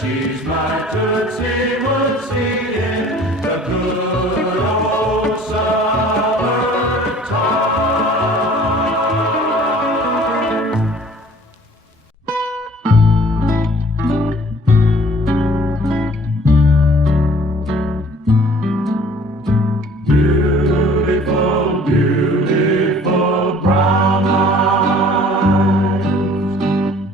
She's my Tootsie Wootsie in the good old summertime. Beautiful, beautiful brown eyes.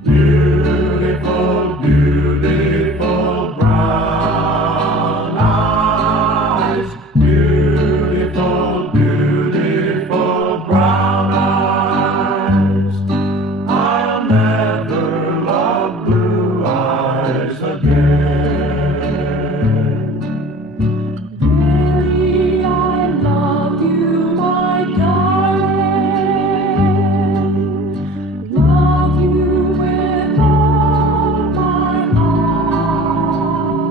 Beautiful, beautiful brown eyes. Beautiful, beautiful brown eyes. I'll never love blue eyes again. Really, I love you, my darling. Love you with all my heart.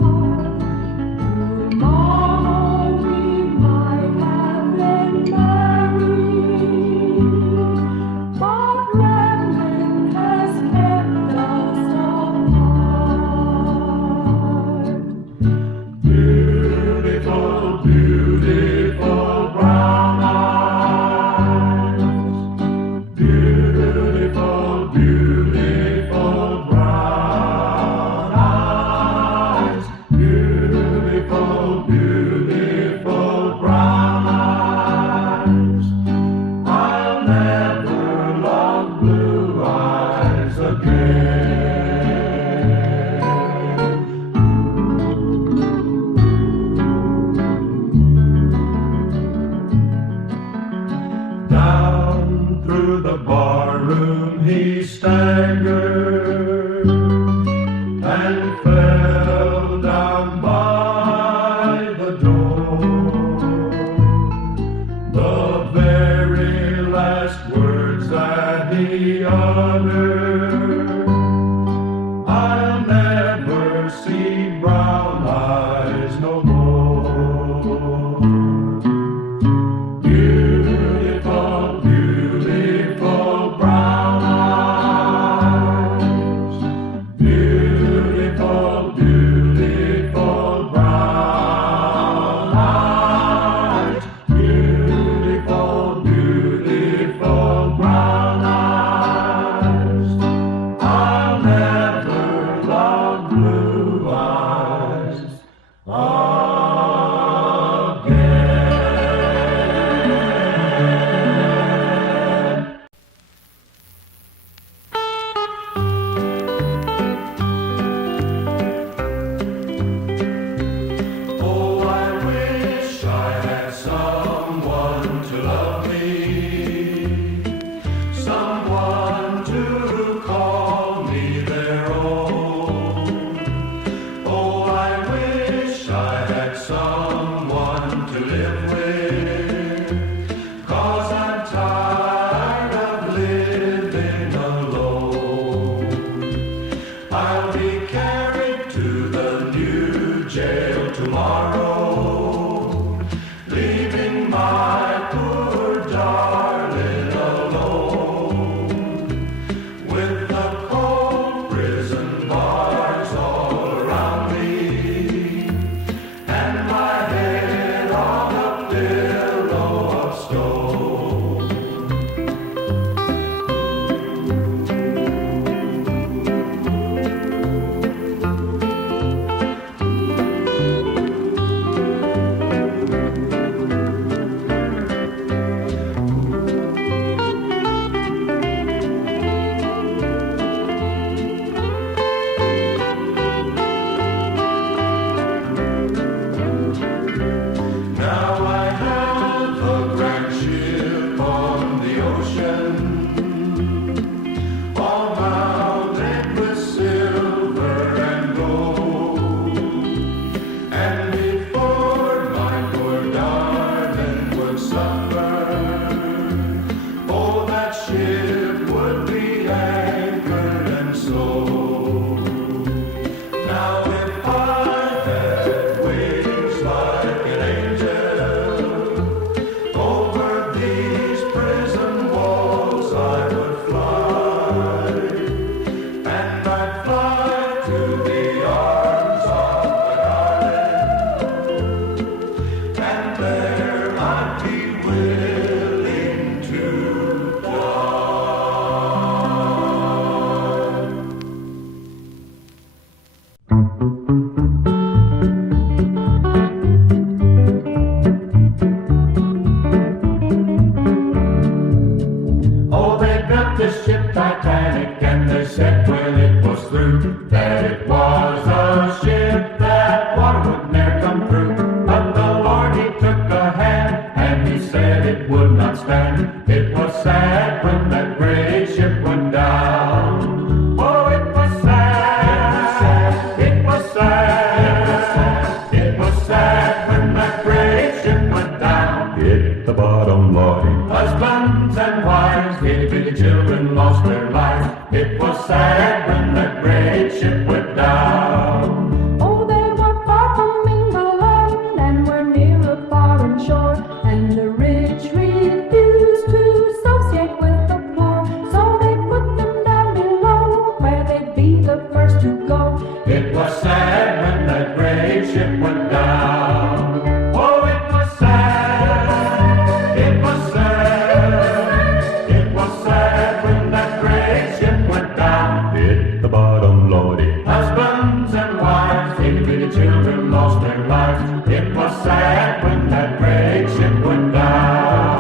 Tomorrow we might have been married, but Redmond has kept us apart. Beautiful, beautiful brown eyes. Beautiful, beautiful brown eyes. Beautiful, beautiful brown eyes. I'll never love blue eyes again. Down through the barroom he staggered and fell down by the door. The very last words that he uttered, I'll never see brown eyes no more. Beautiful, beautiful brown eyes. Beautiful, beautiful brown eyes. Beautiful, beautiful brown eyes. about the ship Titanic, and they said when it was through that it was a ship that water would ne'er come through. But the Lord, he took a hand, and he said it would not stand. It was sad when that great ship went down. Oh, it was sad, it was sad, it was sad when that great ship went down. Hit the bottom, Lordy. Husbands and wives, itty bitty children lost their lives. It was sad when that great ship went down. Oh, they were far from England and were near a foreign shore, and the rich refused to associate with the poor, so they put them down below where they'd be the first to go. It was sad when that great ship went down. Oh, it was sad, it was sad, it was sad when that great ship went down. Hit the bottom, Lordy. Husbands and wives, itty bitty children lost their lives. It was sad when that great ship went down.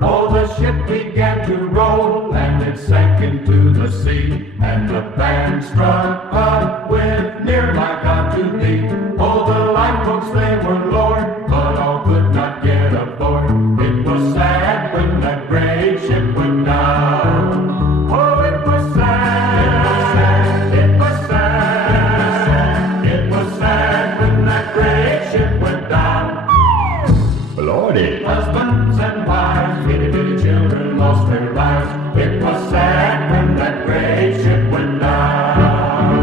Oh, the ship began to roll, and it sank into the sea, and the band struck up with Near My God to Thee. Oh, the lifeboats, they were lowered, but all could not get aboard. It was sad when that great ship went down. Oh, it was sad, it was sad, it was sad when that great ship went down. Lordy. Husbands and wives, itty bitty children lost their lives. It was sad when that great ship went down.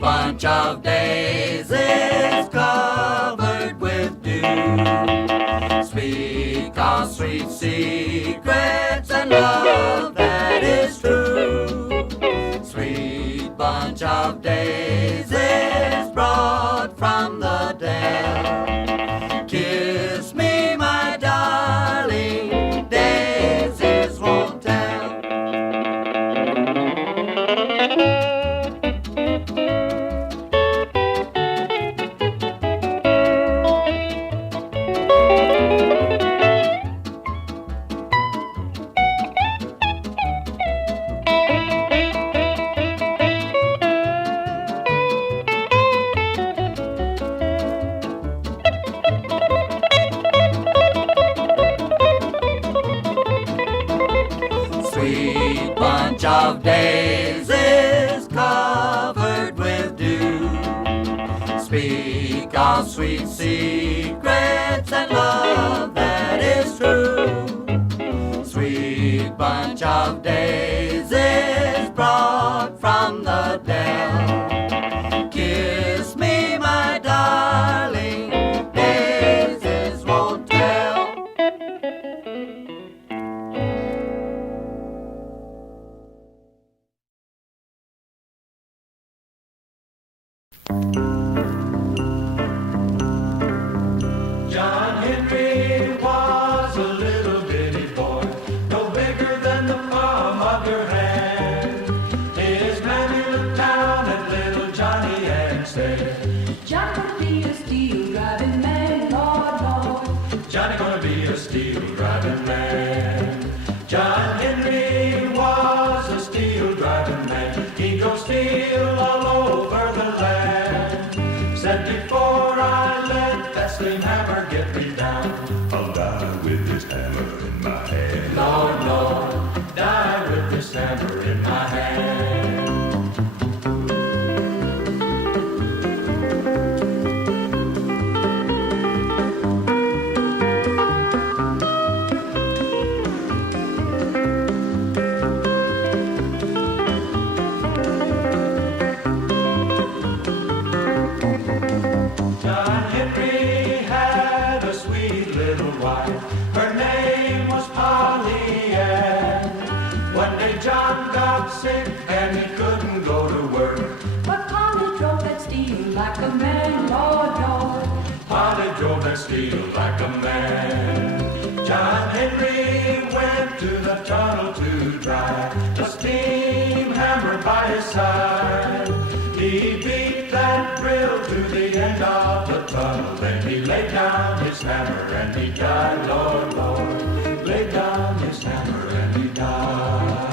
bunch of daisies covered with dew. Speak of sweet secrets and love that is true. Sweet bunch of daisies brought from the dell. Kiss me, my darling, daisies won't tell. Sweet bunch of daisies covered with dew. Speak of sweet secrets and love that is true. Sweet bunch of daisies brought from the dell. Kiss me, my darling, daisies won't tell. John Henry was a little bitty boy, no bigger than the palm of your hand. His mammy looked down at little Johnny and said, John would be a steel driving man, Lord, Lord. Johnny gonna be a steel driving man. John Henry was a steel driving man. He drove steel all over the land. Said before I let that steam hammer get me down, I'll die with this hammer in my hand. Lord, Lord, die with this hammer in my hand. John Henry had a sweet little wife. Her name was Polly Ann. One day John got sick and he couldn't go to work. But Polly drove that steel like a man, Lord, Lord. Polly drove that steel like a man. John Henry went to the tunnel to dry, a steam hammer by his side. He beat that drill to the end of the tunnel, then he laid down his hammer and he died. Lord, Lord, laid down his hammer and he died.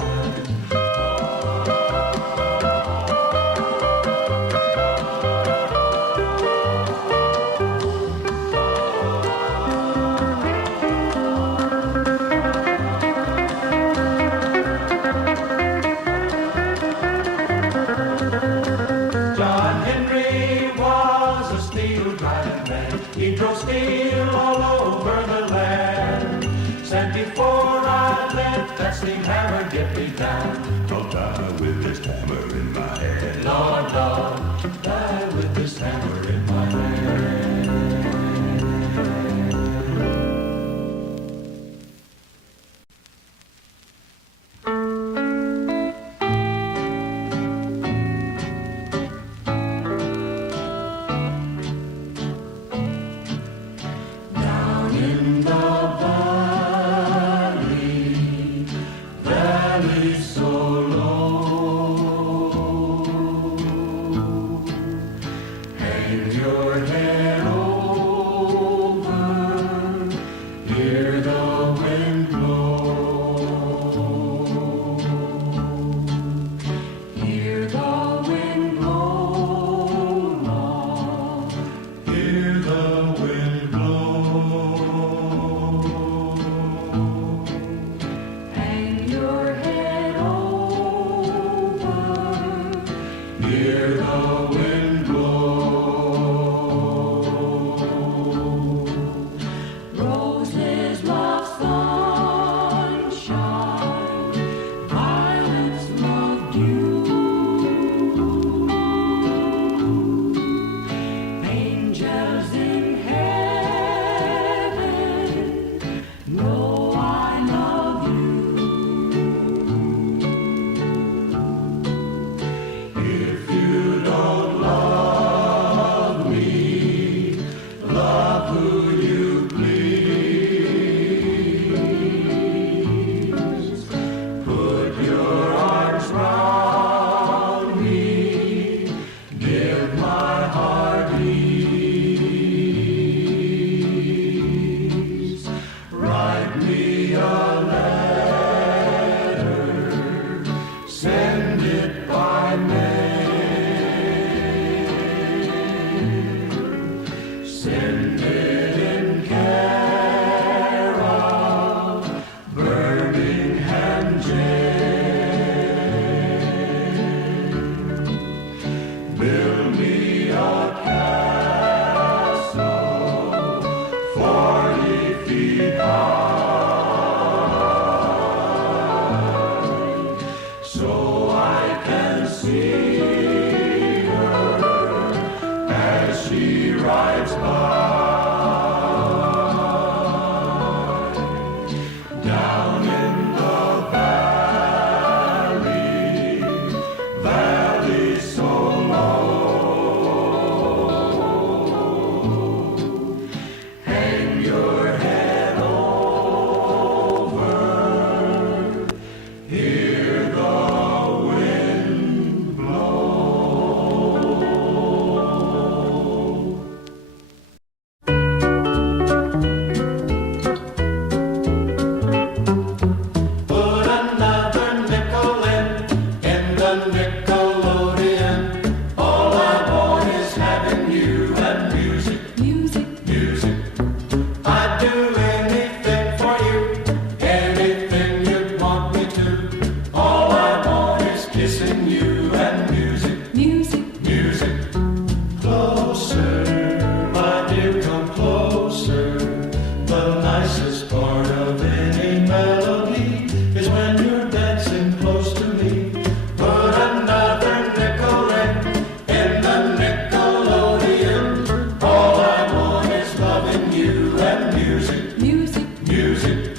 John Henry was a steel driving man. He drove steel all over the land. Said before I let that steam hammer get me down, I'll die with this hammer in my hand. Lord, Lord, die with this hammer in my hand. Down in the valley, valley so low, hang your head over, hear the wind blow, hear the wind blow, Lord, hear the wind blow. Hang your head over, hear the wind blow. Roses love sunshine, violets love dew. build me a castle 40 feet high, so I can see her as she rides by. Down in the valley, valley so low, hang your head over, hear the wind blow. Put another nickel in the Nickelodeon. All I want is having you and music, Music, music. I'd do anything for you, anything you'd want me to. All I want is kissing you and music, music, music. Closer, my dear, come closer. The nicest part of any melody is when you're dancing close to me. Put another nickel in the Nickelodeon. All I want is loving you and music, music. music.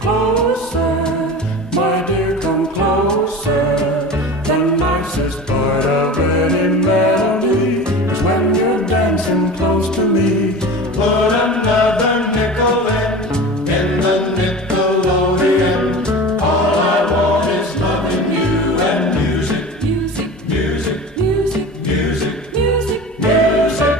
Closer, my dear, come closer. The nicest part of any melody is when you're dancing close to me. Put another nickel in the Nickelodeon. All I want is loving you and music, Music, music, music, music, music. music.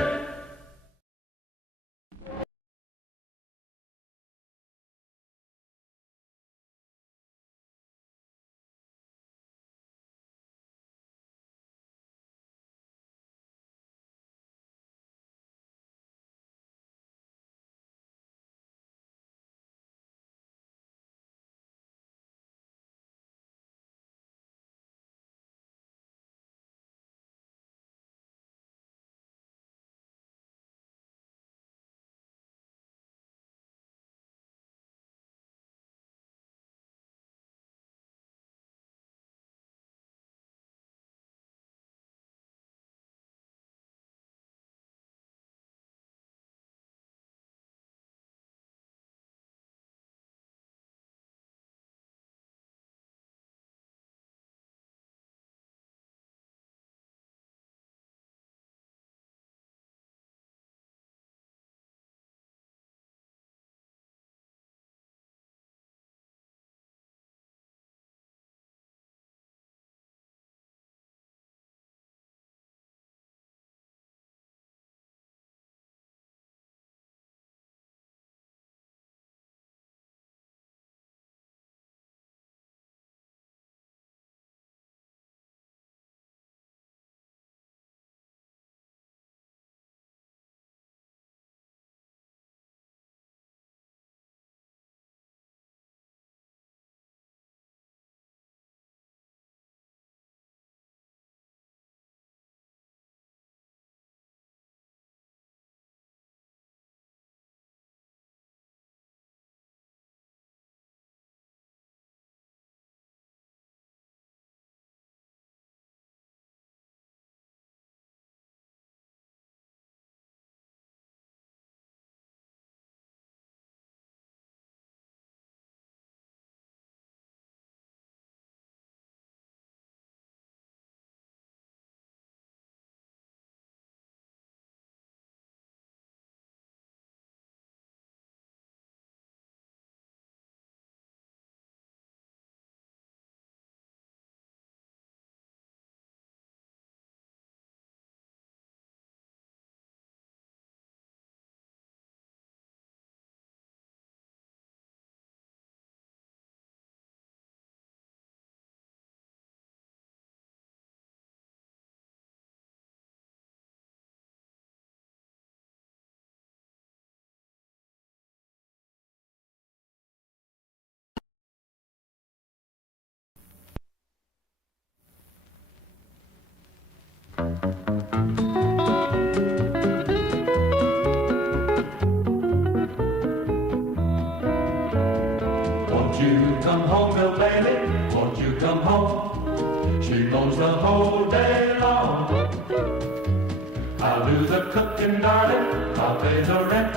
cooking, darling, I'll pay the rent.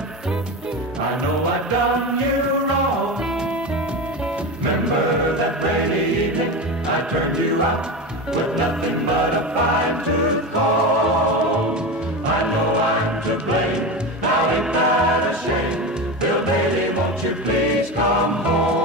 I know I've done you wrong. Remember that rainy evening I turned you out with nothing but a fine-tooth comb. I know I'm to blame, now ain't that a shame? Bill Bailey, won't you please come home?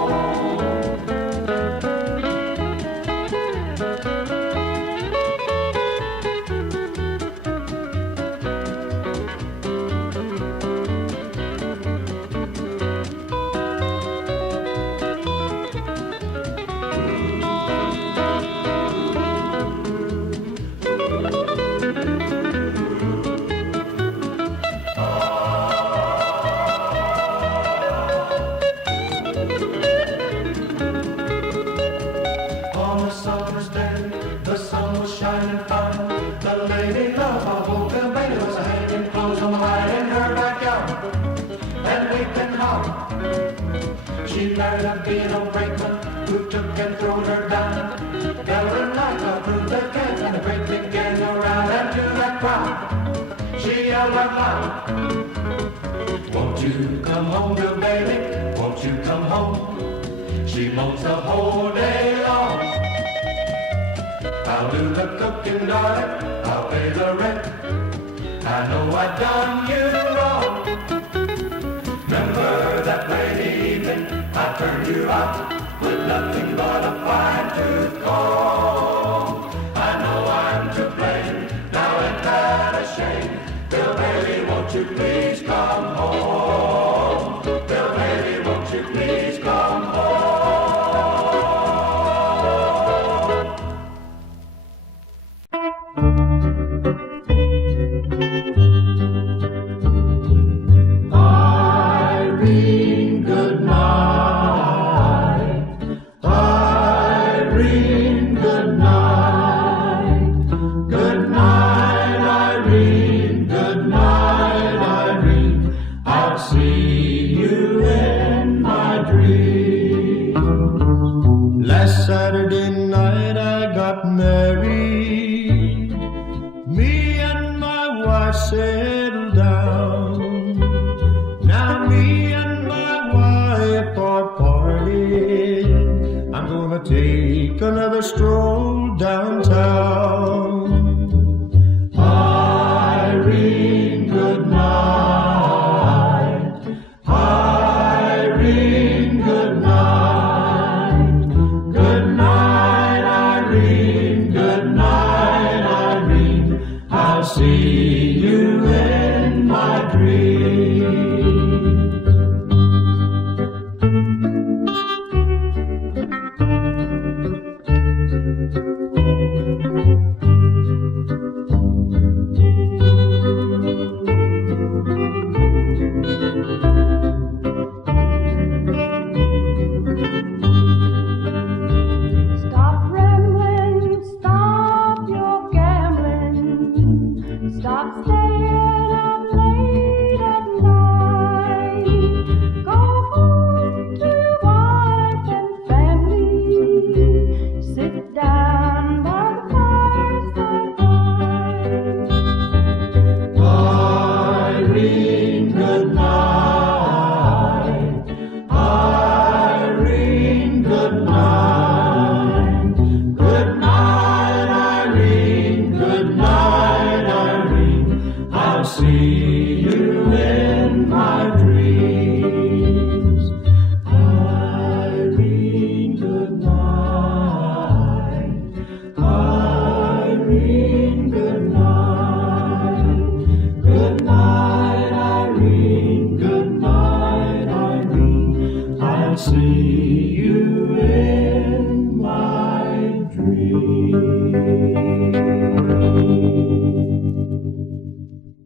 She married a Beano brakeman who took and throwed her down. Delrin like a proved the cat and a great big gang around. And to that crowd, she yelled out loud, won't you come home, Bill Bailey? Won't you come home? She moans the whole day long. I'll do the cooking, darling, I'll pay the rent. I know I've done you wrong. Remember that rainy evening I turned you out with nothing but a fine-tooth comb. I know I'm to blame, now ain't that a shame? Bill Bailey, won't you please come home? Bill Bailey, won't you please come home? Irene, good night. Irene, good night. Good night, Irene. Good night, Irene. I'll see you in my dream. Last Saturday night I got married. Me and my wife settled down. Now me and my wife are parted. I'm gonna take another stroll downtown. Irene, good night. Irene, good night. Good night, Irene. Good night, Irene. I'll see you in my dream. Stop rambling, stop your gambling, stop staying up late at night. Go home to wife and family, sit down by the fireside light. Irene, good night. Irene, good night. Good night, Irene. Good night, Irene. I'll see you in